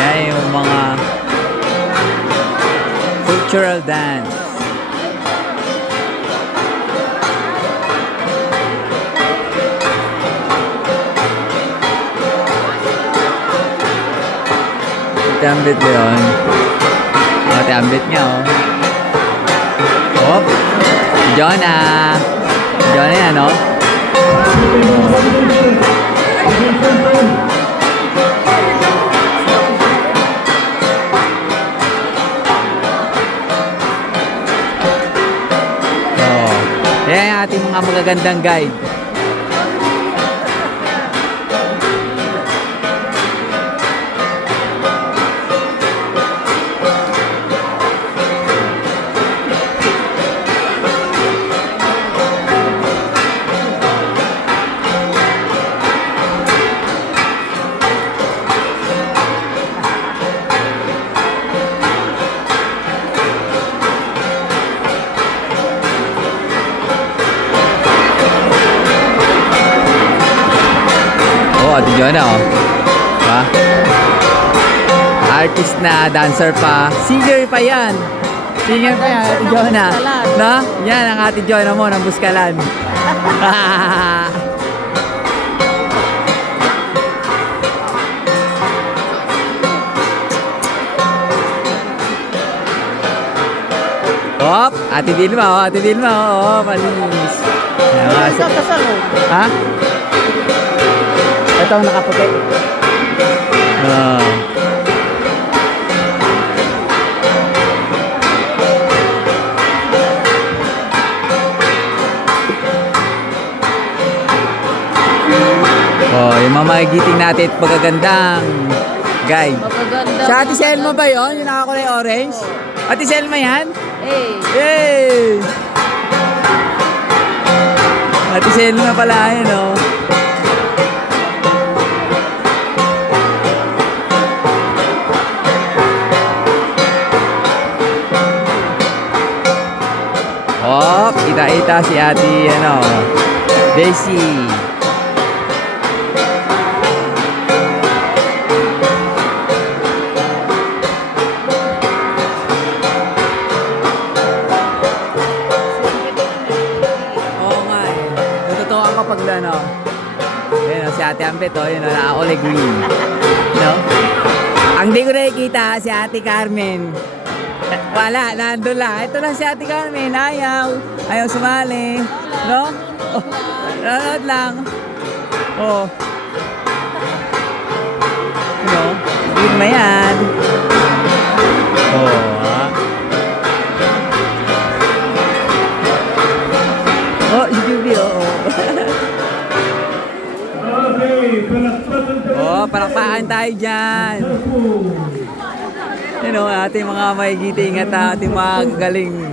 Yan yung mga cultural dance. Tambit yun. Oh, tambit niya, oh. Oh, Jonah. Jonah yan, oh. Oh, yan yung ating mga magagandang guide. Ate Jonah, oh. Ha? Artist na, dancer pa. Singer pa yan. Singer pa yan, Ate Jonah. Na? Yan ang Ate Jonah mo ng Buskalan. Hop! Ate Vilma, oh. Ate Vilma, oh. Malinis. Ha? Ito ang nakaputi. Oh, yung mamagiting natin at pagagandang guide. Sa Ate Selma ba yun? Yung nakakulay orange? Ate Selma yan? Hey! Ate Selma pala yun, oh. Oh, kita-kita si Ate, ano, Daisy. Oo nga eh. Natutuwa ko pag ano. Ayun, si Ate Ambet, oh, yun, nakakulay green. No? Ang di ko nakikita, si Ate Carmen. Wala, nandun lang. Ito lang si Ate Carmen. Ayaw sumali. No? Oh, nanonood lang. Oh. No? Yun ba yan? Oh, ha? Oh, si Juby, oh. Oh, palakpakan tayo dyan. You know, ating mga maigiting at ating mga galing